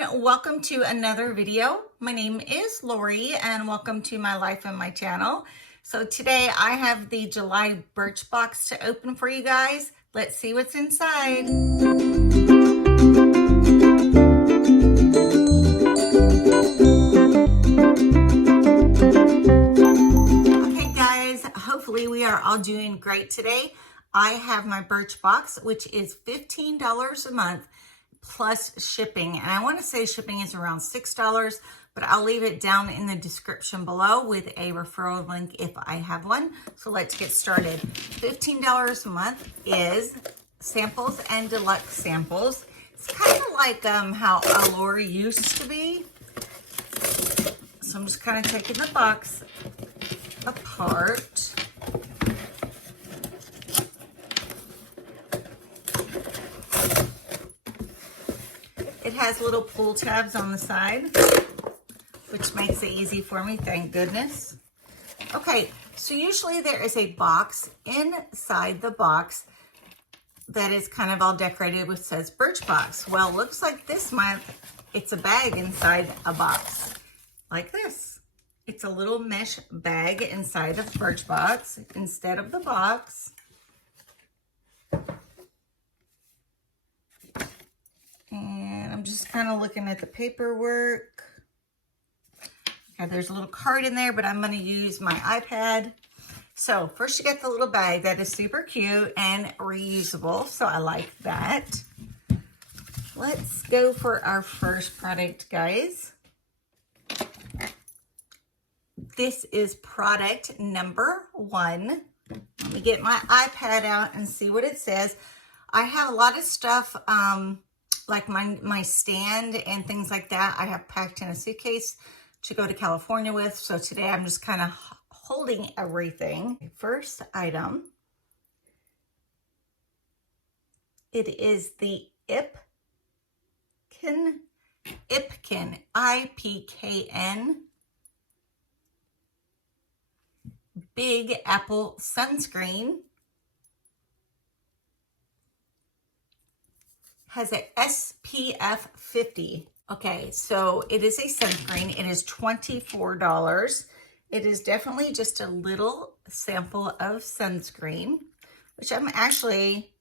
everyone, welcome to another video. My name is Lori and welcome to my life and my channel. So today I have the July Birchbox to open for you guys. Let's see what's inside. Okay guys, hopefully we are all doing great today. I have my Birchbox, which is $15 a month plus shipping, and I want to say shipping is around $6, but I'll leave it down in the description below with a referral link if I have one. So let's get started. $15 a month is samples and deluxe samples. It's kind of like how a Lorrie used to be. So I'm just kind of taking the box apart. It has little pull tabs on the side, which makes it easy for me, thank goodness. Okay, so usually there is a box inside the box that is kind of all decorated with says Birchbox. Well, looks like this month it's a bag inside a box like this. It's a little mesh bag inside of Birchbox instead of the box. And I'm just kind of looking at the paperwork. Okay, there's a little card in there, but I'm going to use my iPad. So first you get the little bag that is super cute and reusable. So I like that. Let's go for our first product, guys. This is product number 1. Let me get my iPad out and see what it says. I have a lot of stuff, like my stand and things like that, I have packed in a suitcase to go to California with. So today I'm just kind of holding everything. First item, it is the IPSY, IPKN Big Apple Sunscreen. Has a SPF 50. Okay, so it is a sunscreen. It is $24. It is definitely just a little sample of sunscreen, which I'm actually,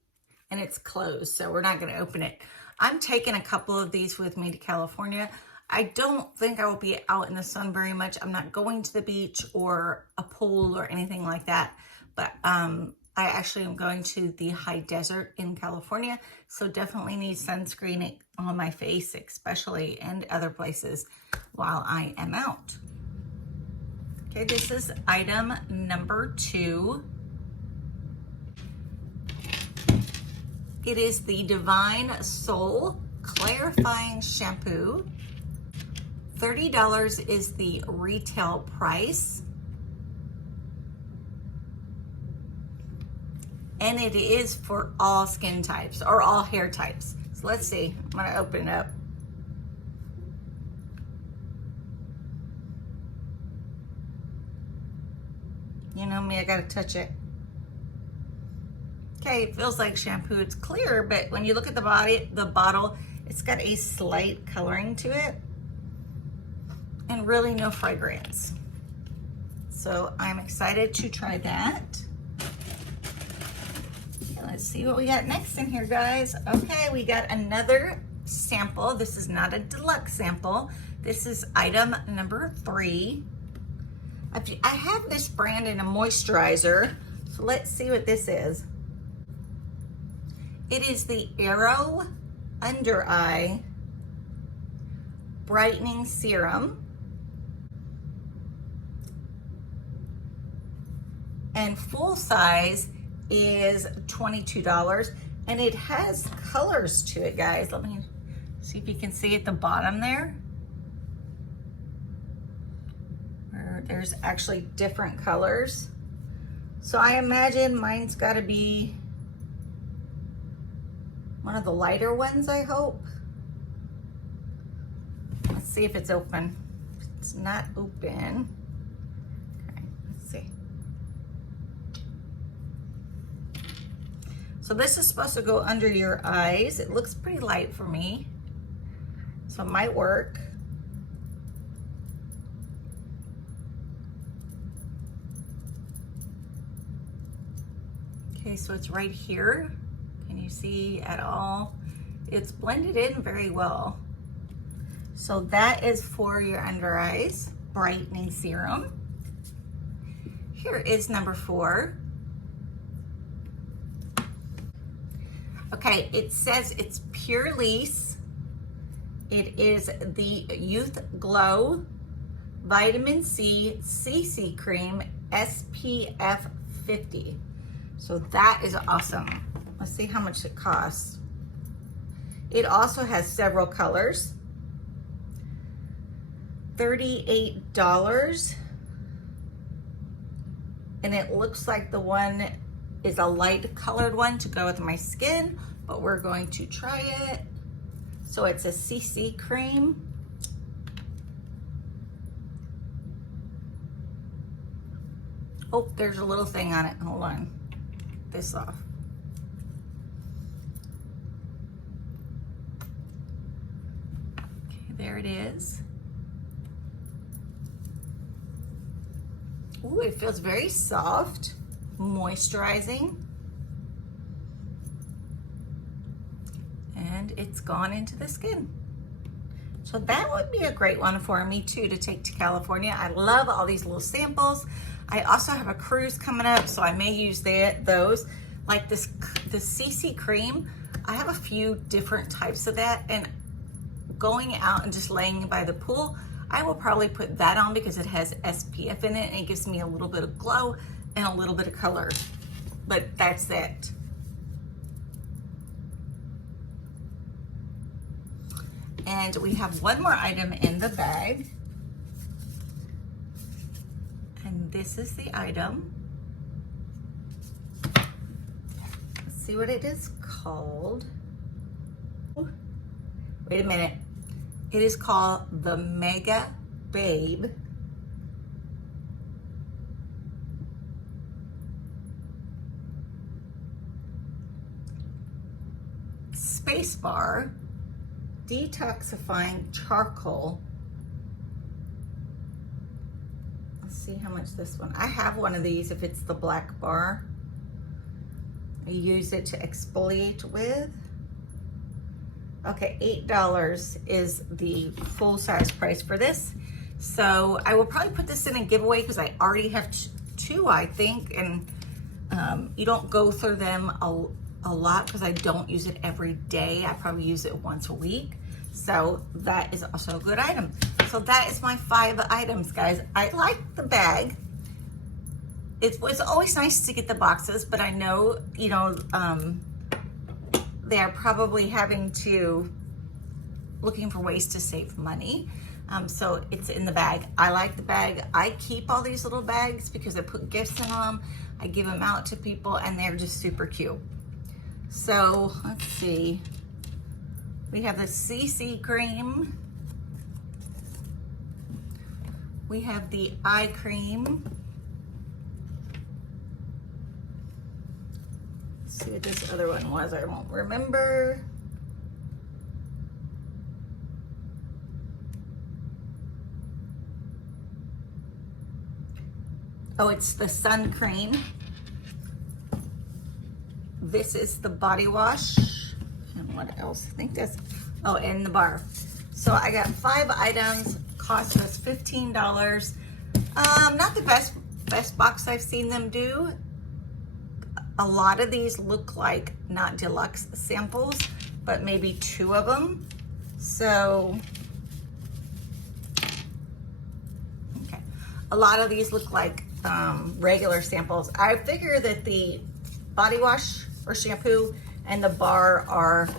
and it's closed, so we're not going to open it. I'm taking a couple of these with me to California. I don't think I will be out in the sun very much. I'm not going to the beach or a pool or anything like that, but I actually am going to the high desert in California, so definitely need sunscreen on my face, especially, and other places while I am out. Okay, this is item number 2. It is the Divine Soul Clarifying Shampoo. $30 is the retail price. And it is for all skin types or all hair types. So let's see, I'm gonna open it up. You know me, I gotta touch it. Okay, it feels like shampoo, it's clear, but when you look at the bottle, it's got a slight coloring to it and really no fragrance. So I'm excited to try that. Let's see what we got next in here, guys. Okay, we got another sample. This is not a deluxe sample. This is item number 3. I have this brand in a moisturizer, so let's see what this is. It is the Arrow Under Eye Brightening Serum. And full size is $22, and it has colors to it, guys. Let me see if you can see at the bottom there. There's actually different colors. So I imagine mine's got to be one of the lighter ones, I hope. Let's see if it's open. It's not open. Okay, let's see. So this is supposed to go under your eyes. It looks pretty light for me. So it might work. Okay, so it's right here. Can you see at all? It's blended in very well. So that is for your under eyes, brightening serum. Here is number 4. Okay, it says it's Pure Lease. It is the Youth Glow Vitamin C CC Cream SPF 50. So that is awesome. Let's see how much it costs. It also has several colors. $38. And it looks like the one is a light colored one to go with my skin, but we're going to try it. So it's a CC cream. Oh, there's a little thing on it. Hold on. This off. Okay, there it is. Ooh, it feels very soft, moisturizing. And it's gone into the skin. So that would be a great one for me too to take to California. I love all these little samples. I also have a cruise coming up, so I may use those. Like this CC cream, I have a few different types of that, and going out and just laying by the pool, I will probably put that on because it has SPF in it and it gives me a little bit of glow and a little bit of color. But that's it. And we have one more item in the bag. And this is the item. Let's see what it is called. Wait a minute. It is called the Mega Babe Spacebar Detoxifying Charcoal. Let's see how much this one. I have one of these if it's the black bar. I use it to exfoliate with. Okay, $8 is the full size price for this. So I will probably put this in a giveaway because I already have 2, I think, and you don't go through them a lot because I don't use it every day. I probably use it once a week. So that is also a good item. So that is my 5 items, guys. I like the bag. It was always nice to get the boxes, but I know, you know, they're probably looking for ways to save money. So it's in the bag. I like the bag. I keep all these little bags because I put gifts in them. I give them out to people and they're just super cute. So let's see. We have the CC cream. We have the eye cream. See what this other one was. I won't remember. Oh, it's the sun cream. This is the body wash. And what else? I think that's, oh, and the bar. So I got 5 items, cost us $15. Not the best box I've seen them do. A lot of these look like not deluxe samples, but maybe 2 of them. So, okay. A lot of these look like regular samples. I figure that the body wash or shampoo and the bar are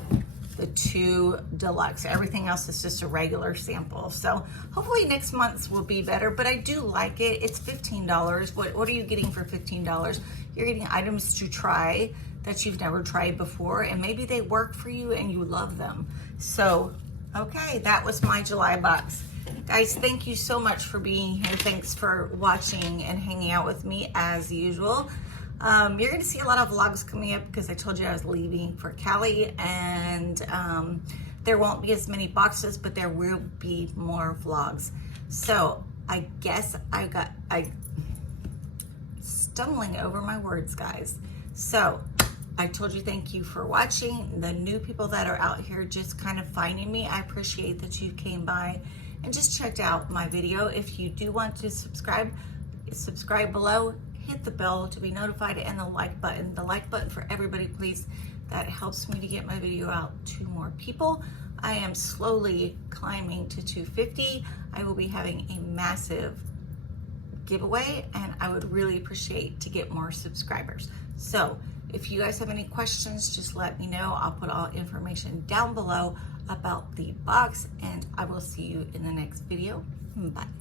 the 2 deluxe. Everything else is just a regular sample. So hopefully next month's will be better, but I do like it. It's $15. What are you getting for $15? You're getting items to try that you've never tried before, and maybe they work for you and you love them. So, okay, that was my July box. Guys, thank you so much for being here. Thanks for watching and hanging out with me as usual. You're gonna see a lot of vlogs coming up because I told you I was leaving for Cali, and there won't be as many boxes, but there will be more vlogs. So I guess I stumbling over my words, guys. So I told you thank you for watching. The new people that are out here just kind of finding me, I appreciate that you came by and just checked out my video. If you do want to subscribe below, hit the bell to be notified, and the like button. The like button for everybody, please. That helps me to get my video out to more people. I am slowly climbing to 250. I will be having a massive giveaway, and I would really appreciate to get more subscribers. So if you guys have any questions, just let me know. I'll put all information down below about the box, and I will see you in the next video. Bye.